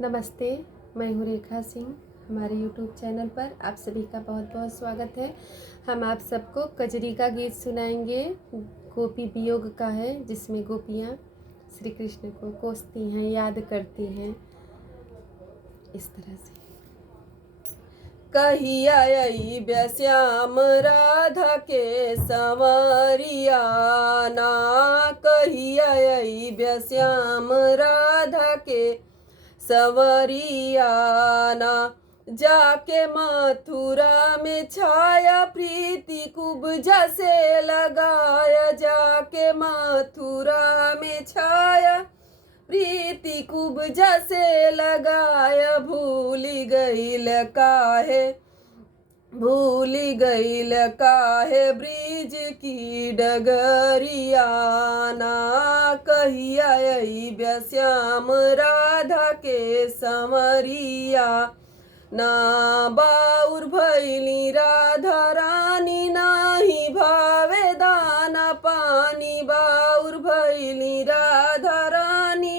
नमस्ते, मैं हूँ रेखा सिंह। हमारे यूट्यूब चैनल पर आप सभी का बहुत बहुत स्वागत है। हम आप सबको कजरी का गीत सुनाएंगे। गोपी वियोग का है, जिसमें गोपियाँ श्री कृष्ण को कोसती हैं, याद करती हैं, इस तरह से। कहिया अइबे श्याम राधा के संवरिया ना, कहिया अइबे श्याम राधा के संवरिया ना। जाके मथुरा में छाया प्रीति कुब्जा से लगाया, जाके मथुरा में छाया प्रीति कुब्जा से लगाया। भूली गईल काहे ब्रिज की डगरिया ना। कहिया अइबे श्याम राधा के संवरिया ना। बाउर भैली राधा रानी नाही भावे दाना पानी, बाउर भैली राधा रानी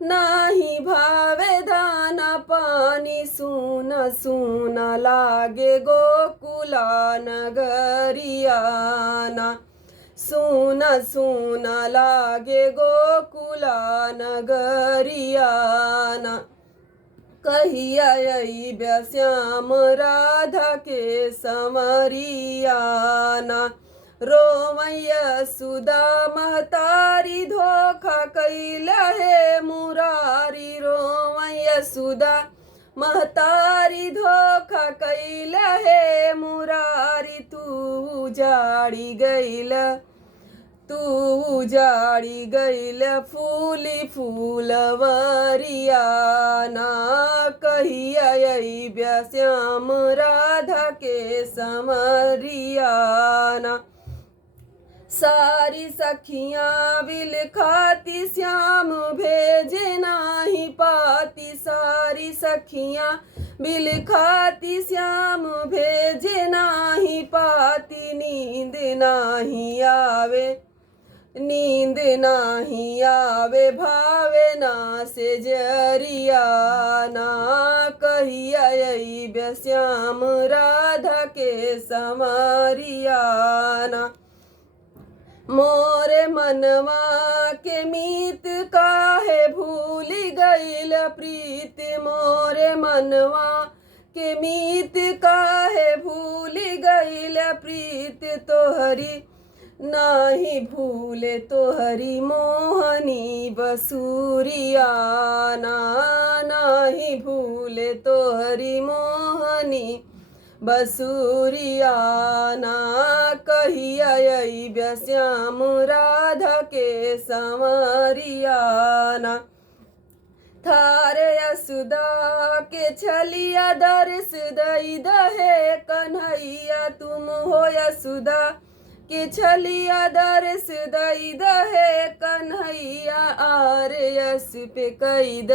नाही भावे दाना पानी। सुना सुना लागे गोकुला नगरिया ना, सुना सुना लागे गोकुला नगरिया ना। कहिया अइबे श्याम राधा के संवरिया ना। रोमैया सुदा महतारी धोखा कैला है मुरारी, रोमैया सुदा महतारी धोखा कैला है मुरारी। तू जाड़ी गईल फूली फूलवरिया ना। कहिया अइबे श्याम राधा के संवरिया ना। सारी सखियाँ बिल खाती श्याम भेजे नाही पाती, सारी सखियाँ बिल खाती श्याम भेजे नाही पाती। नींद नाही आवे भावे ना से जरिया ना। कहिया अइबे श्याम राधा के संवरिया ना। मोरे मनवा के मीत काहे भूली गईल प्रीत, मोरे मनवा के मीत काहे भूली गईल प्रीत। तोहरी नाही भूले तोहरी मोहनी बसूरिया ना, नाही भूले तोहरी मोहनी बसूरिया ना। कहिया अइबे श्याम राधा के संवरिया ना। थारे यशोदा के छलिया दर्श दई दहे कन्हैया, तुम हो यशोदा के छलिया दर्श दई दहे कन्हैया। आर यश पे कैद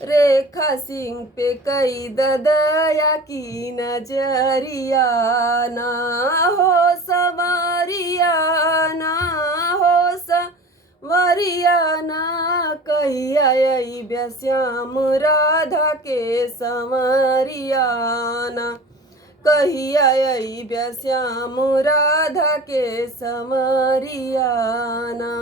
रेखा सिंह पे कैद दया की नजरिया ना। हो संवरिया ना, हो संवरिया ना। कहिया अइबे श्याम राधा के संवरिया ना। कहिया अइबे श्याम राधा के संवरिया ना।